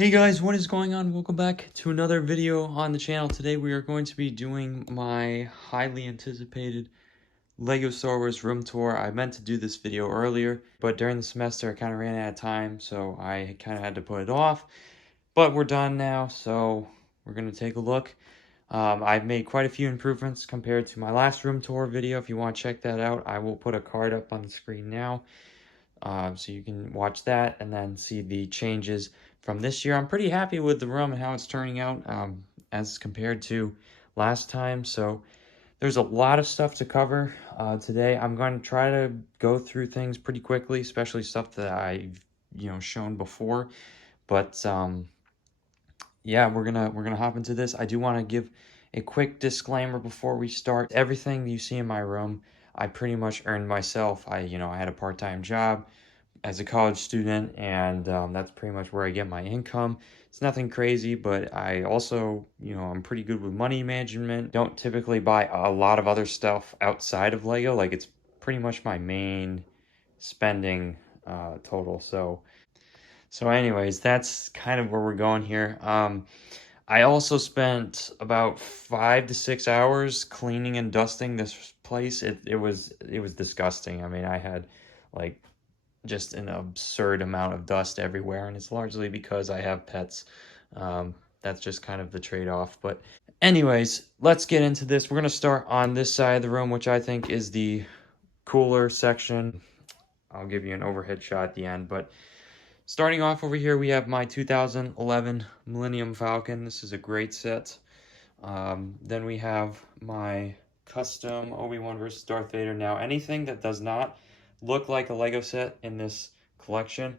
Hey guys, what is going on? Welcome back to another video on the channel. Today we are going to be doing my highly anticipated LEGO Star Wars room tour. I meant to do this video earlier, but during the semester I kind of ran out of time, so I kind of had to put it off. But we're done now, so we're going to take a look. I've made quite a few improvements compared to my last room tour video. If you want to check that out, I will put a card up on the screen now. So you can watch that and then see the changes from this year. I'm pretty happy with the room and how it's turning out as compared to last time. So there's a lot of stuff to cover today. I'm going to try to go through things pretty quickly, especially stuff that I've shown before. But yeah, we're gonna hop into this. I do want to give a quick disclaimer before we start. Everything you see in my room, I pretty much earned myself. I had a part-time job as a college student, and that's pretty much where I get my income. It's nothing crazy, but I also, I'm pretty good with money management. Don't typically buy a lot of other stuff outside of Lego. Like, it's pretty much my main spending total. So anyways, that's kind of where we're going here. I also spent about 5 to 6 hours cleaning and dusting this place. It was disgusting. I mean, I had like just an absurd amount of dust everywhere, and it's largely because I have pets. That's just kind of the trade-off. But anyways, let's get into this. We're gonna start on this side of the room, which I think is the cooler section. I'll give you an overhead shot at the end, but starting off over here, we have my 2011 Millennium Falcon. This is a great set. Then we have my custom Obi-Wan versus Darth Vader. Now, anything that does not look like a Lego set in this collection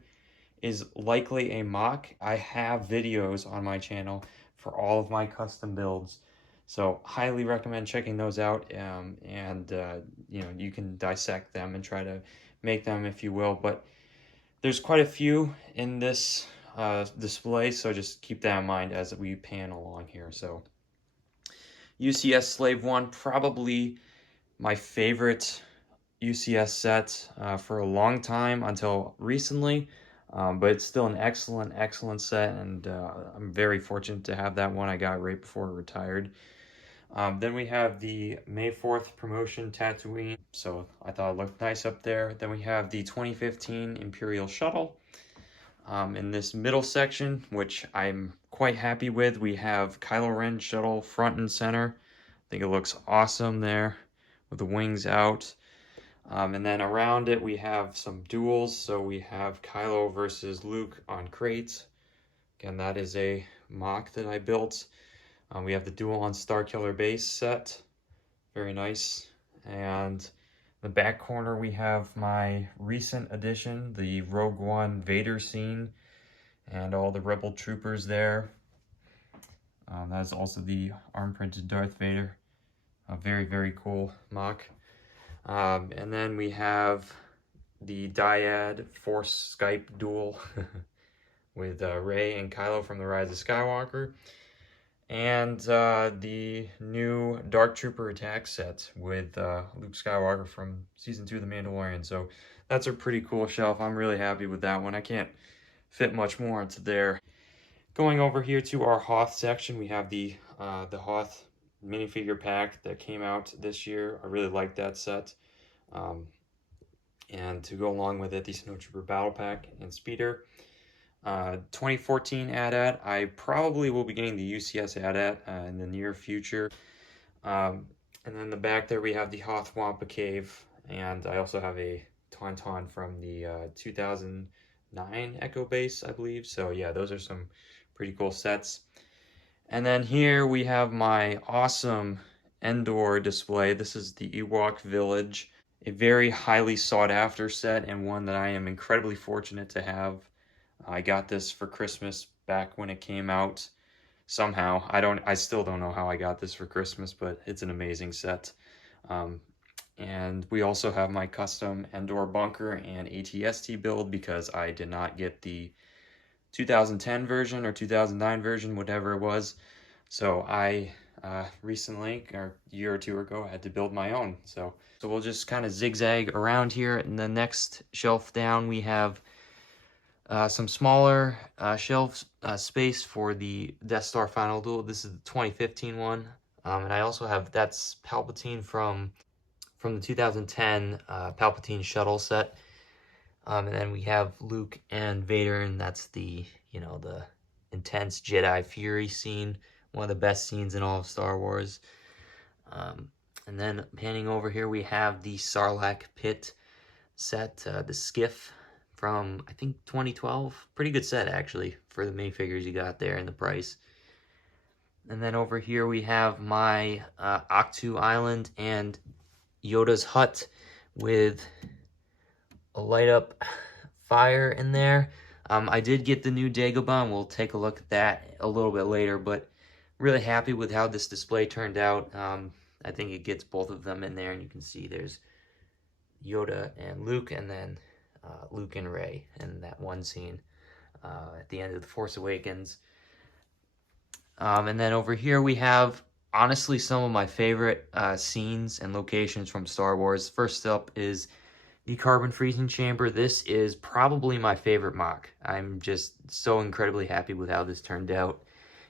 is likely a mock. I have videos on my channel for all of my custom builds, so highly recommend checking those out. You can dissect them and try to make them if you will, but there's quite a few in this display, so just keep that in mind as we pan along here. So UCS Slave One, probably my favorite UCS set for a long time until recently, but it's still an excellent set, and I'm very fortunate to have that one. I got right before I retired. Then we have the May 4th promotion Tatooine, so I thought it looked nice up there. Then we have the 2015 Imperial Shuttle. In this middle section, which I'm quite happy with, we have Kylo Ren shuttle front and center. I think it looks awesome there with the wings out. And then around it we have some duels. So we have Kylo versus Luke on crates. Again, that is a mock that I built. We have the duel on Starkiller base set. Very nice. And in the back corner we have my recent addition, the Rogue One Vader scene, and all the Rebel troopers there. That is also the arm printed Darth Vader. A very cool mock. And then we have the Dyad Force Skype duel with Rey and Kylo from The Rise of Skywalker. And the new Dark Trooper attack set with Luke Skywalker from Season 2 of The Mandalorian. So that's a pretty cool shelf. I'm really happy with that one. I can't fit much more into there. Going over here to our Hoth section, we have the Hoth minifigure pack that came out this year. I really like that set. And to go along with it, the Snowtrooper Battle Pack and Speeder. 2014 AT-AT. I probably will be getting the UCS AT-AT in the near future. And then the back there we have the Hoth Wampa Cave, and I also have a Tauntaun from the 2009 Echo Base, I believe. So yeah, those are some pretty cool sets. And then here we have my awesome Endor display. This is the Ewok Village, a very highly sought after set, and one that I am incredibly fortunate to have. I got this for Christmas back when it came out. Somehow, I still don't know how I got this for Christmas, but it's an amazing set. And we also have my custom Endor bunker and ATST build, because I did not get the 2010 version or 2009 version, whatever it was. So I recently, or a year or two ago, I had to build my own. So we'll just kind of zigzag around here. And the next shelf down, we have Some smaller shelf space for the Death Star Final Duel. This is the 2015 one. And I also have, that's Palpatine from the 2010 Palpatine shuttle set. And then we have Luke and Vader, and that's the, the intense Jedi Fury scene. One of the best scenes in all of Star Wars. And then panning over here, we have the Sarlacc pit set, the skiff from, I think, 2012. Pretty good set, actually, for the minifigures you got there and the price. And then over here we have my Ahch-To Island and Yoda's hut with a light up fire in there. I did get the new Dagobah. We'll take a look at that a little bit later, but really happy with how this display turned out. I think it gets both of them in there, and you can see there's Yoda and Luke, and then Luke and Rey in that one scene at the end of The Force Awakens. And then over here we have, honestly, some of my favorite scenes and locations from Star Wars. First up is the Carbon Freezing Chamber. This is probably my favorite MOC. I'm just so incredibly happy with how this turned out.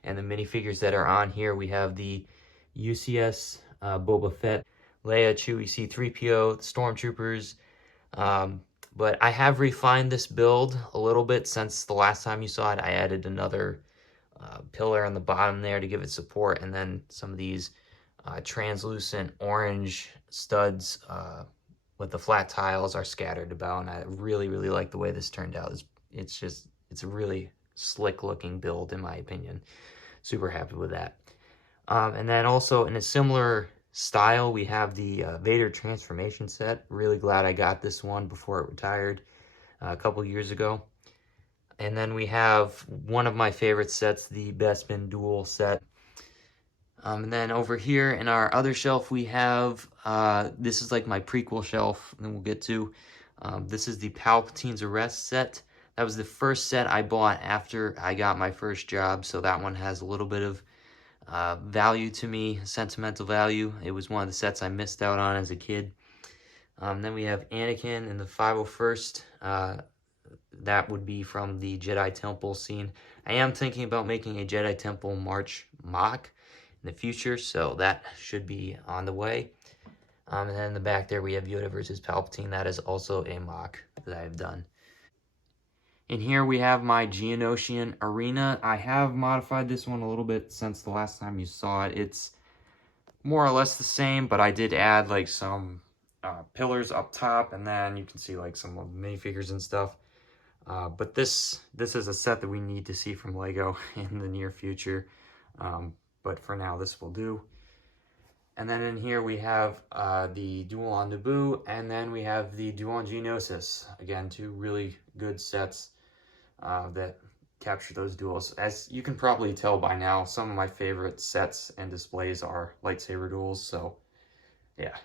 And the minifigures that are on here, we have the UCS Boba Fett, Leia, Chewie, C-3PO, the Stormtroopers. But I have refined this build a little bit since the last time you saw it. I added another pillar on the bottom there to give it support, and then some of these translucent orange studs with the flat tiles are scattered about, and I really, really like the way this turned out. It's a really slick looking build, in my opinion. Super happy with that. And then also in a similar style, we have the Vader transformation set. Really glad I got this one before it retired a couple years ago. And then we have one of my favorite sets, the Bespin Duel set. And then over here in our other shelf, we have, this is like my prequel shelf, and we'll get to. This is the Palpatine's Arrest set. That was the first set I bought after I got my first job, so that one has a little bit of value to me, sentimental value. It was one of the sets I missed out on as a kid. Then we have Anakin in the 501st. That would be from the Jedi Temple scene. I am thinking about making a Jedi Temple March MOC in the future, so that should be on the way. And then in the back there we have Yoda versus Palpatine. That is also a MOC that I have done. In here we have my Geonosian Arena. I have modified this one a little bit since the last time you saw it. It's more or less the same, but I did add like some pillars up top, and then you can see like some of the minifigures and stuff. But this is a set that we need to see from LEGO in the near future. But for now, this will do. And then in here we have the Duel on Naboo, and then we have the Duel on Geonosis. Again, two really good sets that capture those duels. As you can probably tell by now, some of my favorite sets and displays are lightsaber duels, so yeah.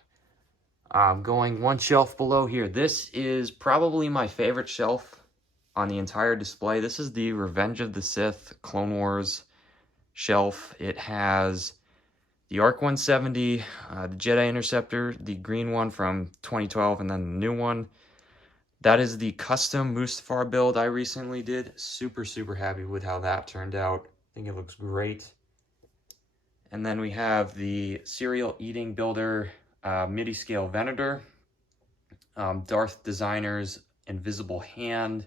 Going one shelf below here, this is probably my favorite shelf on the entire display. This is the Revenge of the Sith Clone Wars shelf. It has the ARC 170, the Jedi Interceptor, the green one from 2012, and then the new one. That is the custom Mustafar build I recently did. Super, super happy with how that turned out. I think it looks great. And then we have the Cereal Eating Builder MIDI Scale Venator, Darth Designer's Invisible Hand,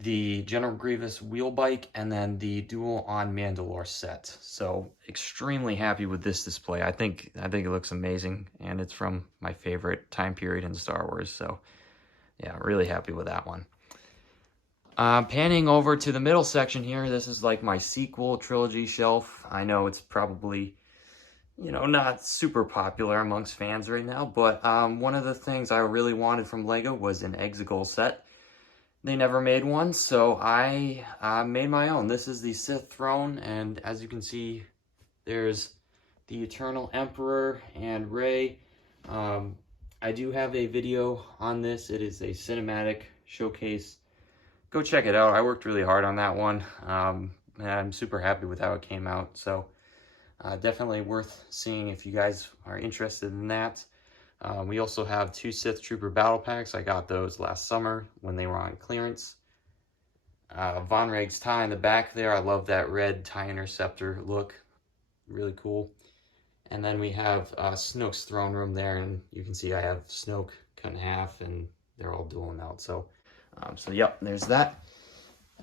the General Grievous wheel bike, and then the Duel on Mandalore set. So extremely happy with this display. I think it looks amazing, and it's from my favorite time period in Star Wars. So yeah, really happy with that one. Panning over to the middle section here, this is like my sequel trilogy shelf. I know it's probably, not super popular amongst fans right now, but one of the things I really wanted from LEGO was an Exegol set. They never made one, so I made my own. This is the Sith throne, and as you can see, there's the Eternal Emperor and Rey. I do have a video on this. It is a cinematic showcase. Go check it out. I worked really hard on that one, and I'm super happy with how it came out. So definitely worth seeing if you guys are interested in that. We also have two Sith Trooper battle packs. I got those last summer when they were on clearance. Von Rig's tie in the back there. I love that red tie interceptor look. Really cool. And then we have Snoke's throne room there, and you can see I have Snoke cut in half, and they're all dual mount. So yep, there's that.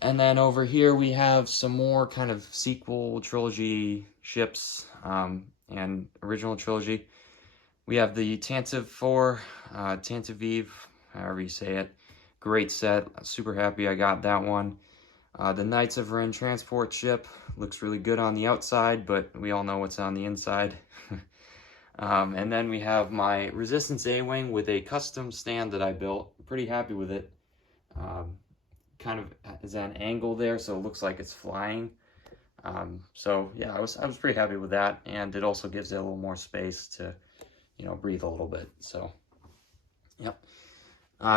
And then over here we have some more kind of sequel trilogy ships and original trilogy. We have the Tantive 4, Tantive, however you say it. Great set. Super happy I got that one. The Knights of Ren transport ship looks really good on the outside, but we all know what's on the inside. And then we have my Resistance A-Wing with a custom stand that I built. Pretty happy with it. Kind of is at an angle there, so it looks like it's flying. So yeah, I was pretty happy with that, and it also gives it a little more space to, you know, breathe a little bit. So yep.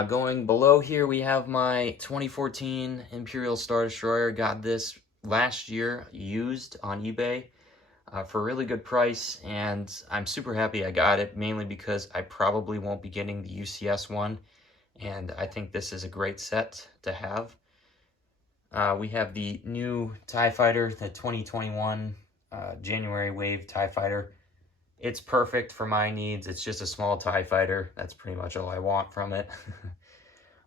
Going below here, we have my 2014 Imperial Star Destroyer. Got this last year used on eBay for a really good price, and I'm super happy I got it, mainly because I probably won't be getting the UCS one, and I think this is a great set to have. We have the new TIE Fighter, the 2021 January Wave TIE Fighter. It's perfect for my needs. It's just a small TIE Fighter. That's pretty much all I want from it.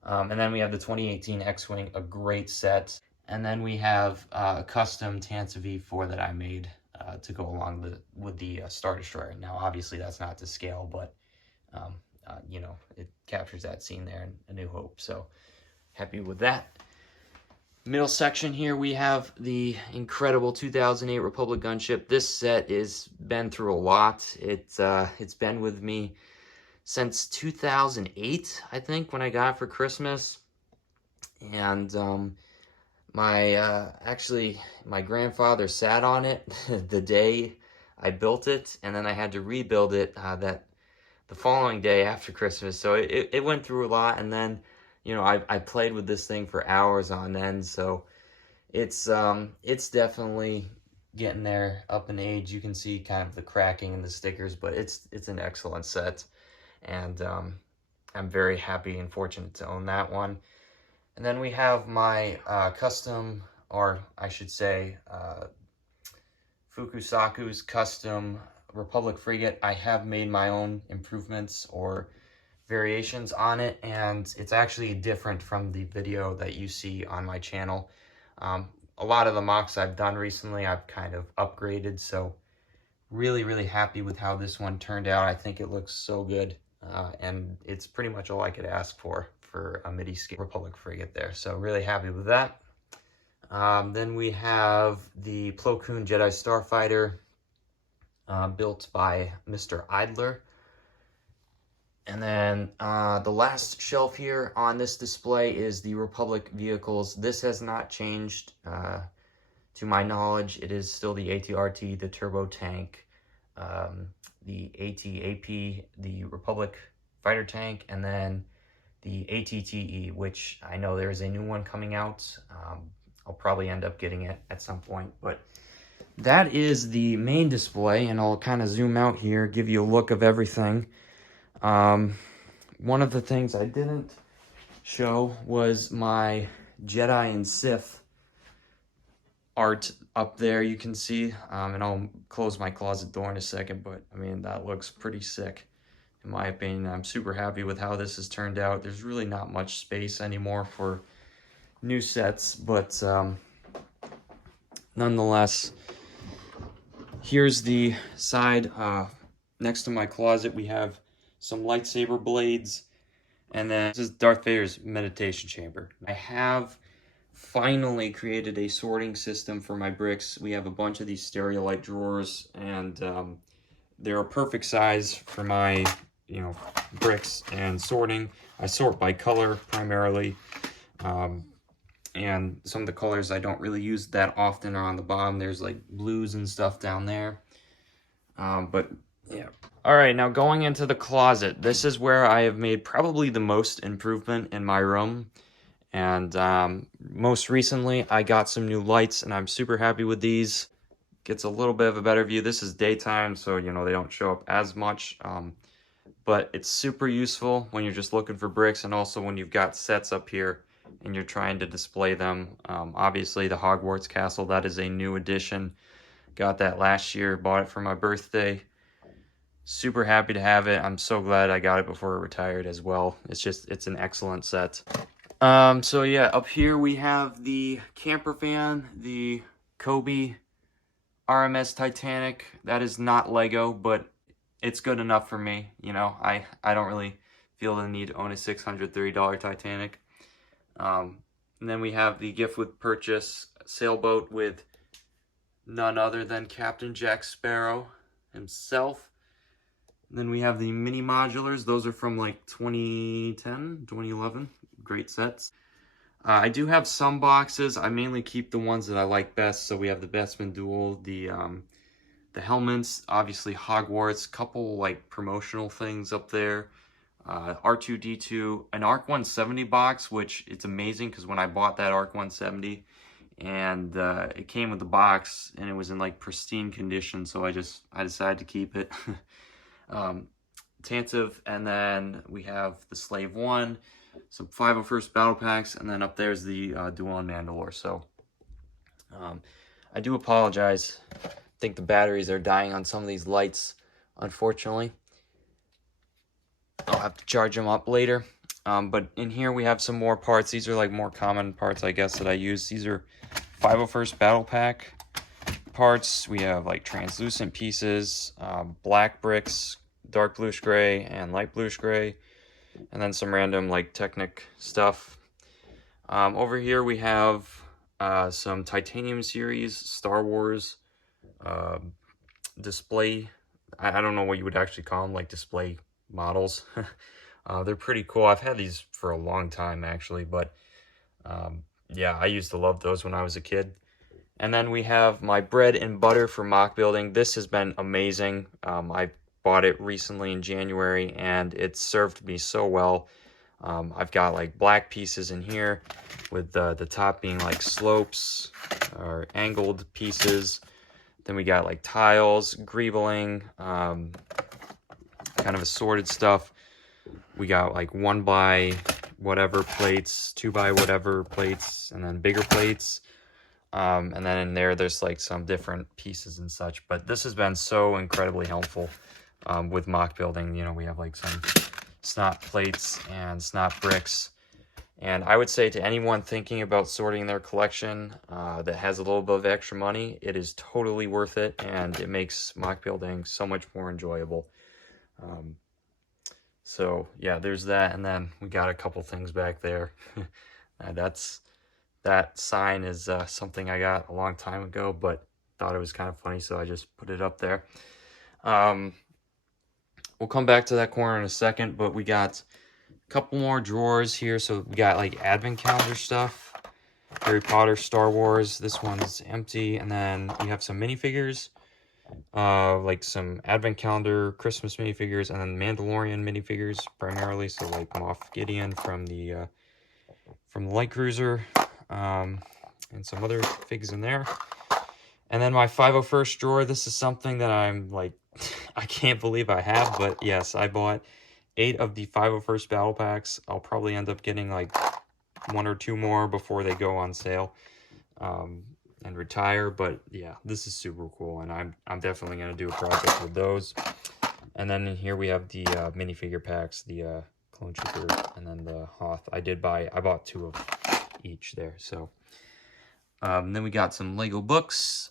And then we have the 2018 X-Wing, a great set. And then we have a custom Tantive 4 that I made to go along with the Star Destroyer. Now, obviously, that's not to scale, but, you know, it captures that scene there in A New Hope. So, happy with that. Middle section here, we have the incredible 2008 Republic gunship. This set is been through a lot. It's been with me since 2008, I think, when I got it for Christmas. And actually, my grandfather sat on it the day I built it, and then I had to rebuild it the following day after Christmas. So it went through a lot, and then, you know, I played with this thing for hours on end, so it's definitely getting there up in age. You can see kind of the cracking in the stickers, but it's an excellent set, and I'm very happy and fortunate to own that one. And then we have my custom, or I should say, Fukusaku's custom Republic frigate. I have made my own improvements or variations on it, and it's actually different from the video that you see on my channel. A lot of the mocks I've done recently, I've kind of upgraded, so really happy with how this one turned out. I think it looks so good, and it's pretty much all I could ask for a midi-scale Republic frigate there, so really happy with that. Then we have the Plo Koon Jedi Starfighter, built by Mr. Idler. And then the last shelf here on this display is the Republic vehicles. This has not changed to my knowledge. It is still the AT-RT, the Turbo Tank, the AT-AP, the Republic Fighter Tank, and then the AT-TE, which I know there is a new one coming out. I'll probably end up getting it at some point, but that is the main display, and I'll kind of zoom out here, give you a look of everything. One of the things I didn't show was my Jedi and Sith art up there, you can see, and I'll close my closet door in a second, but I mean, that looks pretty sick, in my opinion. I'm super happy with how this has turned out. There's really not much space anymore for new sets, but nonetheless, here's the side. Next to my closet, we have some lightsaber blades, and then this is Darth Vader's meditation chamber. I have finally created a sorting system for my bricks. We have a bunch of these Stereolite drawers, and they're a perfect size for my, you know, bricks and sorting. I sort by color primarily, and some of the colors I don't really use that often are on the bottom. There's like blues and stuff down there, but yeah. All right, now going into the closet. This is where I have made probably the most improvement in my room. And most recently, I got some new lights, and I'm super happy with these. Gets a little bit of a better view. This is daytime, so, you know, they don't show up as much. But it's super useful when you're just looking for bricks, and also when you've got sets up here. and you're trying to display them. Obviously the Hogwarts Castle, that is a new addition. Got that last year, bought it for my birthday. Super happy to have it. I'm so glad I got it before it retired as well. It's an excellent set. So yeah, up here we have the camper van, the Kobe RMS Titanic. That is not Lego, but it's good enough for me. You know, I don't really feel the need to own a $630 Titanic. And then we have the gift with purchase sailboat with none other than Captain Jack Sparrow himself. And then we have the mini modulars. Those are from like 2010, 2011. Great sets. I do have some boxes. I mainly keep the ones that I like best. So we have the Bestman Duel, the helmets, obviously Hogwarts, couple like promotional things up there. R2-D2, an ARC 170 box, which it's amazing because when I bought that ARC 170 and it came with the box and it was in like pristine condition, so I decided to keep it. Tantive, and then we have the Slave 1, some 501st battle packs, and then up there's the Duel on Mandalore. So I do apologize. I think the batteries are dying on some of these lights, unfortunately. I'll have to charge them up later. But in here we have some more parts. These are like more common parts, I guess, that I use. These are 501st battle pack parts. We have like translucent pieces, black bricks, dark bluish gray, and light bluish gray, and then some random like Technic stuff. Over here we have some Titanium series Star Wars display. I don't know what you would actually call them, like display models. They're pretty cool. I've had these for a long time actually, but yeah, I used to love those when I was a kid. And then we have my bread and butter for MOC building. This has been amazing. I bought it recently in January and it served me so well. I've got like black pieces in here with the top being like slopes or angled pieces. Then we got like tiles, greebling, kind of assorted stuff. We got like 1 by whatever plates, 2 by whatever plates, and then bigger plates. And then in there's like some different pieces and such. But this has been so incredibly helpful with MOC building. You know, we have like some snot plates and snot bricks. And I would say to anyone thinking about sorting their collection that has a little bit of extra money, it is totally worth it, and it makes MOC building so much more enjoyable. So yeah, there's that, and then we got a couple things back there. That sign is something I got a long time ago, but thought it was kind of funny, so I just put it up there. We'll come back to that corner in a second, but we got a couple more drawers here. So we got like advent calendar stuff, Harry Potter, Star Wars. This one's empty, and then we have some minifigures, like some advent calendar, Christmas minifigures, and then Mandalorian minifigures primarily. So like Moff Gideon from the Light Cruiser, and some other figs in there. And then my 501st drawer. This is something that I'm like, I can't believe I have, but yes, I bought 8 of the 501st battle packs. I'll probably end up getting like 1 or 2 more before they go on sale and retire. But yeah, this is super cool, and I'm definitely gonna do a project with those. And then in here we have the minifigure packs, the Clone Trooper, and then the Hoth. I bought 2 of each there. So then we got some Lego books,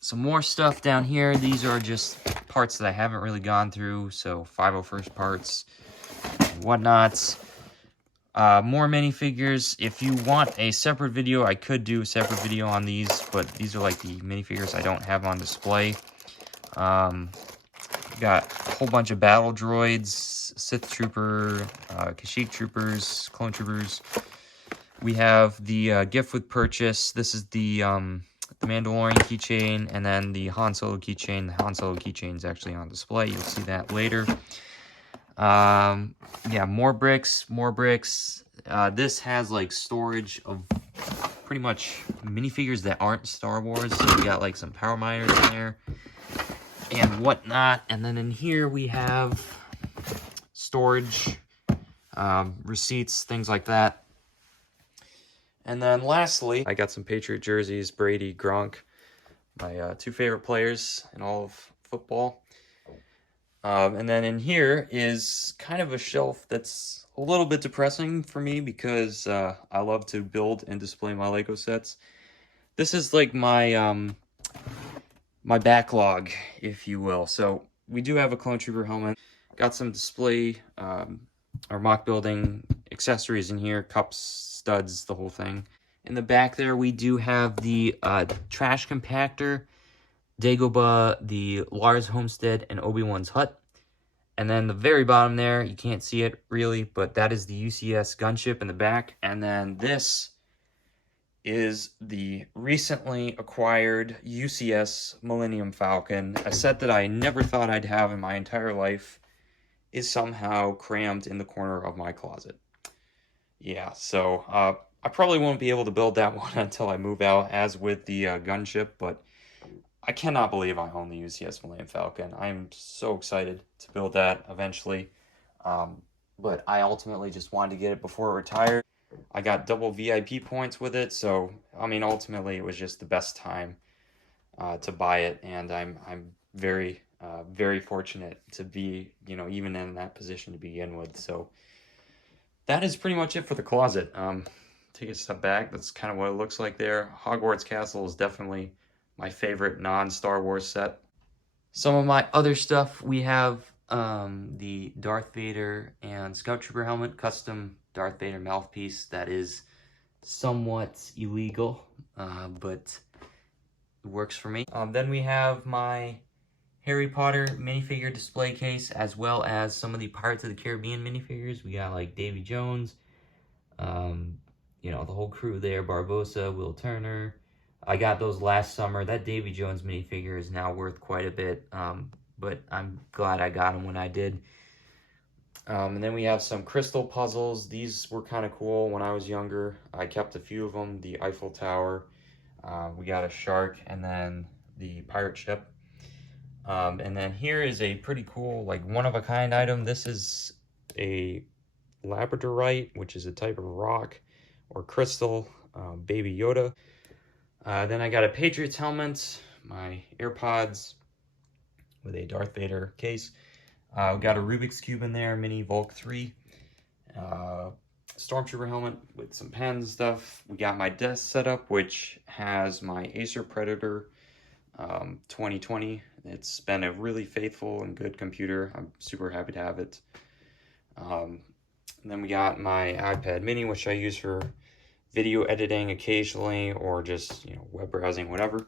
some more stuff down here. These are just parts that I haven't really gone through, so 501st parts and whatnots. More minifigures. If you want a separate video, I could do a separate video on these, but these are like the minifigures I don't have on display. Got a whole bunch of battle droids, Sith Trooper, Kashyyyk Troopers, Clone Troopers. We have the gift with purchase. This is the Mandalorian keychain, and then the Han Solo keychain. The Han Solo keychain is actually on display. You'll see that later. Yeah, more bricks. This has like storage of pretty much minifigures that aren't Star Wars. So we got like some power miners in there and whatnot. And then in here we have storage, receipts, things like that. And then lastly, I got some Patriot jerseys, Brady, Gronk, my two favorite players in all of football. And then in here is kind of a shelf that's a little bit depressing for me because I love to build and display my Lego sets. This is like my my backlog, if you will. So we do have a Clone Trooper helmet. Got some display or mock building accessories in here, cups, studs, the whole thing. In the back there, we do have the trash compactor, Dagobah, the Lars Homestead, and Obi-Wan's hut. And then the very bottom there, you can't see it really, but that is the UCS gunship in the back. And then this is the recently acquired UCS Millennium Falcon, a set that I never thought I'd have in my entire life, is somehow crammed in the corner of my closet. Yeah, so I probably won't be able to build that one until I move out, as with the gunship, but I cannot believe I own the UCS Millennium Falcon. I'm so excited to build that eventually, but I ultimately just wanted to get it before it retired. I got double VIP points with it, so I mean, ultimately, it was just the best time to buy it, and I'm very very fortunate to be, you know, even in that position to begin with. So that is pretty much it for the closet. Take a step back. That's kind of what it looks like there. Hogwarts Castle is definitely my favorite non-Star Wars set. Some of my other stuff, we have the Darth Vader and Scout Trooper helmet, custom Darth Vader mouthpiece that is somewhat illegal, but it works for me. Then we have my Harry Potter minifigure display case, as well as some of the Pirates of the Caribbean minifigures. We got like Davy Jones, you know, the whole crew there, Barbossa, Will Turner. I got those last summer. That Davy Jones minifigure is now worth quite a bit, but I'm glad I got them when I did. And then we have some crystal puzzles. These were kind of cool when I was younger. I kept a few of them. The Eiffel Tower. We got a shark, and then the pirate ship. And then here is a pretty cool, like, one-of-a-kind item. This is a labradorite, which is a type of rock or crystal, Baby Yoda. Then I got a Patriots helmet, my AirPods with a Darth Vader case. We got a Rubik's Cube in there, mini Volk 3. Stormtrooper helmet with some pens and stuff. We got my desk setup, which has my Acer Predator 2020. It's been a really faithful and good computer. I'm super happy to have it. And then we got my iPad mini, which I use for video editing occasionally, or just, you know, web browsing, whatever.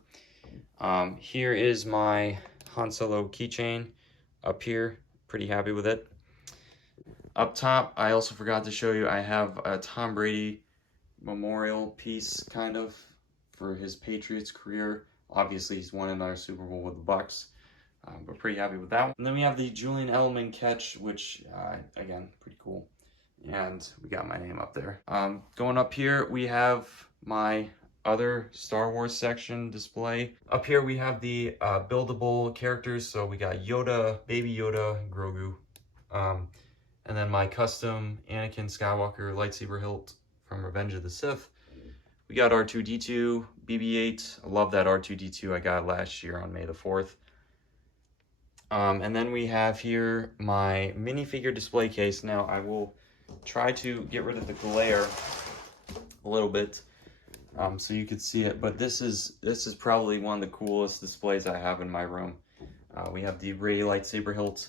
Here is my Han Solo keychain up here. Pretty happy with it. Up top, I also forgot to show you, I have a Tom Brady memorial piece, kind of, for his Patriots career. Obviously, he's won another Super Bowl with the Bucks, but pretty happy with that one. And then we have the Julian Edelman catch, which, again, pretty cool. And we got my name up there. Going up here, we have my other Star Wars section display. Up here, we have the buildable characters. So we got Yoda, Baby Yoda, Grogu. And then my custom Anakin Skywalker lightsaber hilt from Revenge of the Sith. We got R2-D2, BB-8. I love that R2-D2. I got it last year on May the 4th. And then we have here my minifigure display case. Now, I will try to get rid of the glare a little bit so you could see it. But this is probably one of the coolest displays I have in my room. We have the Rey lightsaber hilt.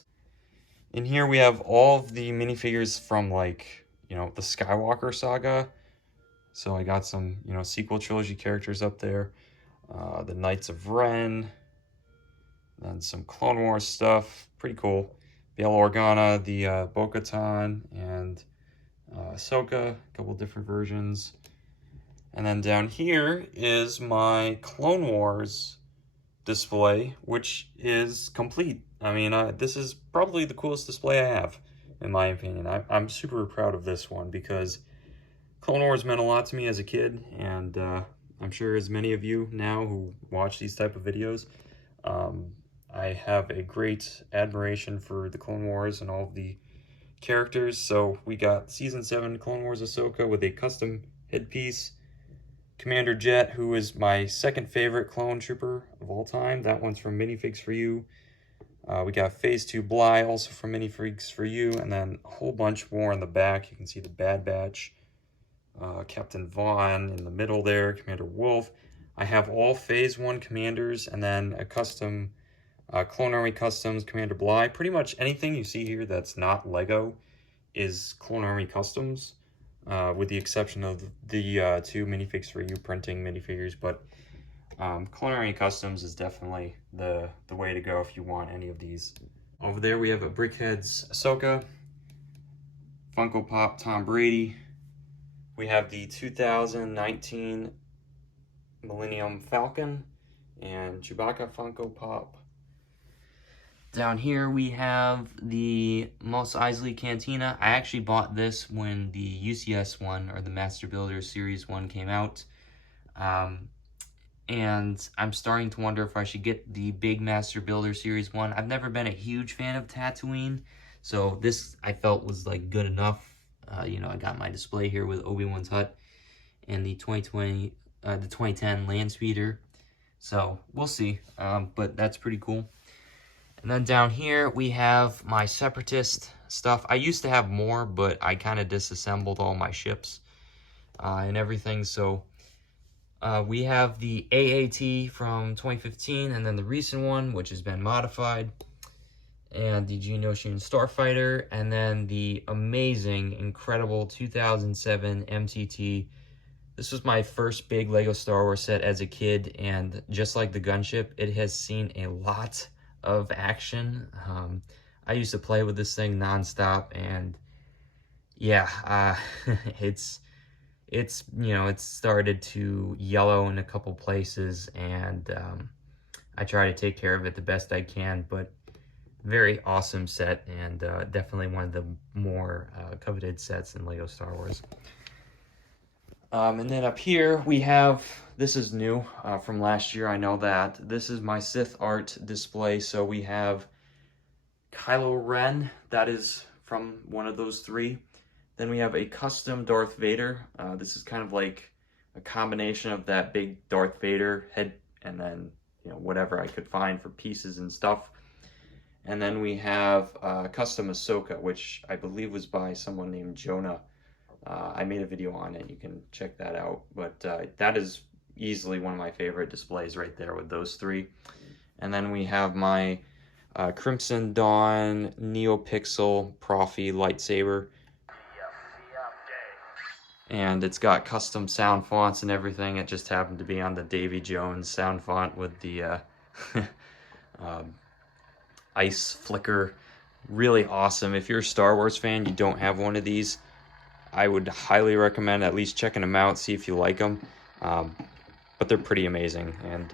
In here, we have all of the minifigures from, like, you know, the Skywalker saga. So I got some, you know, sequel trilogy characters up there. The Knights of Ren. Then some Clone Wars stuff. Pretty cool. Bail Organa, the Bo-Katan, and Ahsoka. A couple different versions. And then down here is my Clone Wars display, which is complete. I mean, this is probably the coolest display I have, in my opinion. I'm super proud of this one because Clone Wars meant a lot to me as a kid, and I'm sure as many of you now who watch these type of videos, I have a great admiration for the Clone Wars and all of the characters. So we got Season 7 Clone Wars Ahsoka with a custom headpiece, Commander Jet, who is my second favorite clone trooper of all time. That one's from Minifigs For You. We got Phase 2 Bly, also from Minifigs For You, and then a whole bunch more in the back. You can see the Bad Batch, Captain Vaughn in the middle there, Commander Wolf. I have all Phase 1 commanders, and then a custom Clone Army Customs Commander Bly. Pretty much anything you see here that's not Lego is Clone Army Customs, with the exception of the two Minifigs For You printing minifigures, but Clone Army Customs is definitely the way to go if you want any of these. Over there we have a Brickheadz Ahsoka, Funko Pop Tom Brady. We have the 2019 Millennium Falcon and Chewbacca Funko Pop. Down here we have the Mos Eisley Cantina. I actually bought this when the UCS one, or the Master Builder Series 1 came out. And I'm starting to wonder if I should get the big Master Builder Series 1. I've never been a huge fan of Tatooine, so this I felt was like good enough. You know, I got my display here with Obi-Wan's hut and the 2010 Landspeeder. So we'll see, but that's pretty cool. And then down here we have my Separatist stuff. I used to have more, but I kind of disassembled all my ships and everything. So we have the AAT from 2015, and then the recent one, which has been modified, and the Geonosian Starfighter, and then the amazing, incredible 2007 MTT. This was my first big Lego Star Wars set as a kid, and just like the gunship, it has seen a lot of action. I used to play with this thing nonstop, and yeah, it's you know, it's started to yellow in a couple places, and I try to take care of it the best I can, but very awesome set, and definitely one of the more coveted sets in Lego Star Wars. And then up here we have, this is new from last year, I know that. This is my Sith art display. So we have Kylo Ren, that is from one of those three. Then we have a custom Darth Vader. This is kind of like a combination of that big Darth Vader head and then, you know, whatever I could find for pieces and stuff. And then we have custom Ahsoka, which I believe was by someone named Jonah. I made a video on it, you can check that out. But that is easily one of my favorite displays right there with those three. And then we have my Crimson Dawn NeoPixel Profi lightsaber. And it's got custom sound fonts and everything. It just happened to be on the Davy Jones sound font with the ice flicker. Really awesome. If you're a Star Wars fan, you don't have one of these, I would highly recommend at least checking them out, see if you like them. But they're pretty amazing, and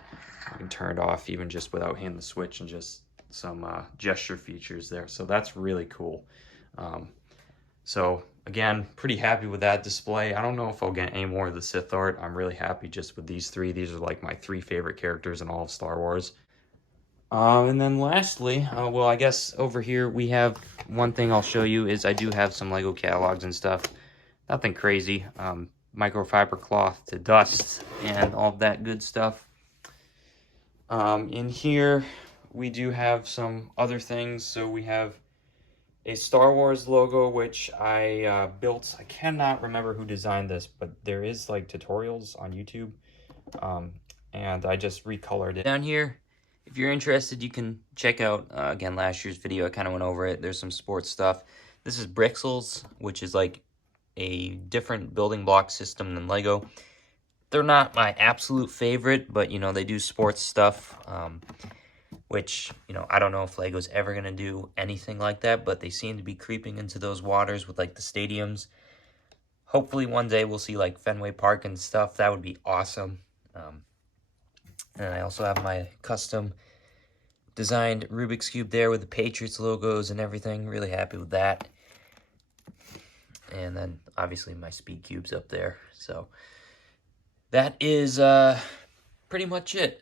you can turn it off even just without hitting the switch, and just some gesture features there. So that's really cool. So again, pretty happy with that display. I don't know if I'll get any more of the Sith art. I'm really happy just with these three. These are like my three favorite characters in all of Star Wars. And then lastly, well, I guess over here we have one thing I'll show you is I do have some Lego catalogs and stuff. Nothing crazy. Microfiber cloth to dust and all that good stuff. In here we do have some other things. So we have a Star Wars logo, which I built. I cannot remember who designed this, but there is like tutorials on YouTube. And I just recolored it. Down here, if you're interested, you can check out, again, last year's video. I kind of went over it. There's some sports stuff. This is Brixels, which is like a different building block system than Lego. They're not my absolute favorite, but, you know, they do sports stuff, which, you know, I don't know if Lego's ever going to do anything like that, but they seem to be creeping into those waters with, like, the stadiums. Hopefully one day we'll see, like, Fenway Park and stuff. That would be awesome. And I also have my custom designed Rubik's Cube there with the Patriots logos and everything. Really happy with that. And then, obviously, my Speed Cubes up there. So, that is pretty much it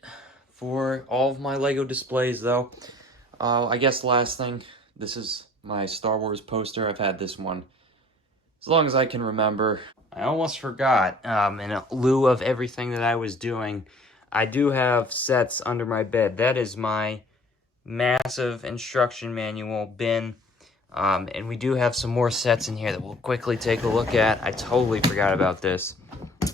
for all of my Lego displays, though. I guess last thing, this is my Star Wars poster. I've had this one as long as I can remember. I almost forgot, in lieu of everything that I was doing, I do have sets under my bed. That is my massive instruction manual bin. And we do have some more sets in here that we'll quickly take a look at. I totally forgot about this.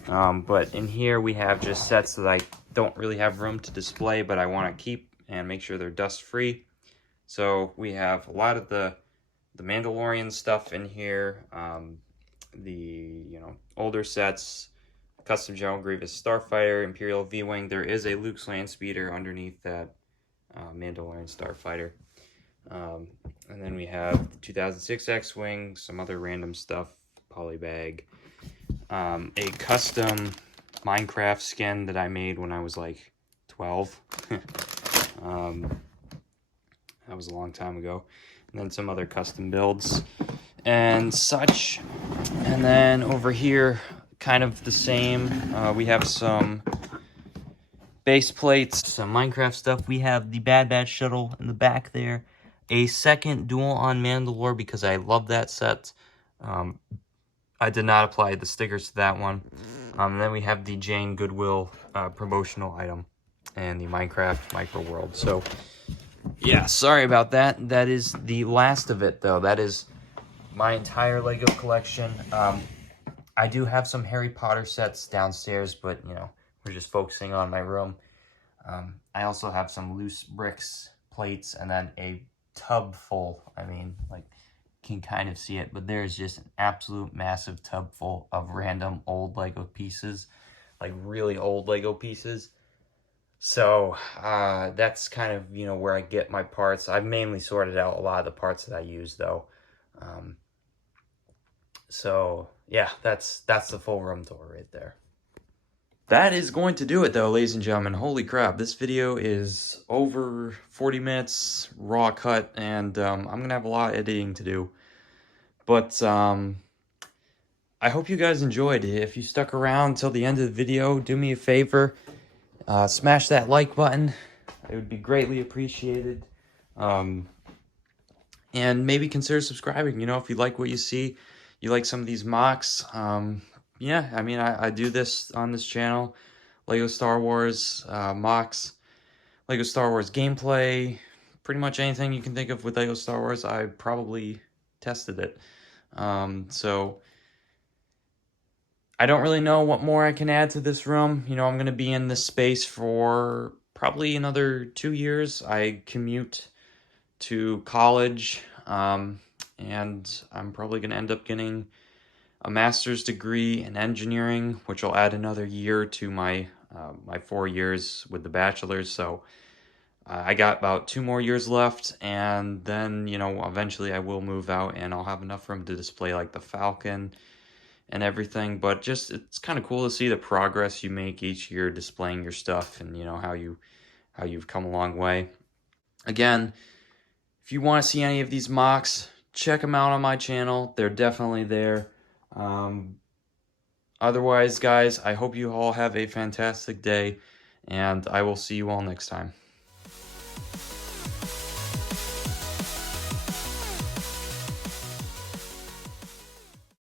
But in here we have just sets that I don't really have room to display, but I want to keep and make sure they're dust free. So we have a lot of the Mandalorian stuff in here, the older sets, Custom General Grievous Starfighter, Imperial V-Wing. There is a Luke's Land Speeder underneath that Mandalorian Starfighter. And then we have the 2006 X-Wing, some other random stuff, polybag, a custom Minecraft skin that I made when I was like 12. That was a long time ago. And then some other custom builds and such. And then over here, kind of the same. We have some base plates, some Minecraft stuff. We have the Bad Batch shuttle in the back there. A second Duel on Mandalore because I love that set. I did not apply the stickers to that one. And then we have the Jane Goodwill promotional item and the Minecraft Micro World. So, yeah, sorry about that. That is the last of it, though. That is my entire Lego collection. I do have some Harry Potter sets downstairs, but, we're just focusing on my room. I also have some loose bricks, plates, and then a tub full. I mean, like, can kind of see it, but there's just an absolute massive tub full of random old Lego pieces, like really old Lego pieces. So that's kind of, where I get my parts. I've mainly sorted out a lot of the parts that I use, though. So yeah, that's the full room tour right there. That is going to do it, though, ladies and gentlemen. Holy crap, this video is over 40 minutes, raw cut, and I'm going to have a lot of editing to do. But I hope you guys enjoyed. If you stuck around till the end of the video, do me a favor. Smash that like button. It would be greatly appreciated. And maybe consider subscribing. If you like what you see, you like some of these mocks. Yeah, I mean, I do this on this channel. Lego Star Wars mocks, Lego Star Wars gameplay, pretty much anything you can think of with Lego Star Wars, I probably tested it. So I don't really know what more I can add to this room. I'm going to be in this space for probably another 2 years. I commute to college, and I'm probably going to end up getting a master's degree in engineering, which will add another year to my 4 years with the bachelor's. So I got about 2 more years left, and then, eventually I will move out, and I'll have enough room to display, like, the Falcon and everything. But just, it's kind of cool to see the progress you make each year displaying your stuff, and, how you've come a long way. Again, if you want to see any of these mocks, check them out on my channel. They're definitely there. Otherwise, guys, I hope you all have a fantastic day, and I will see you all next time.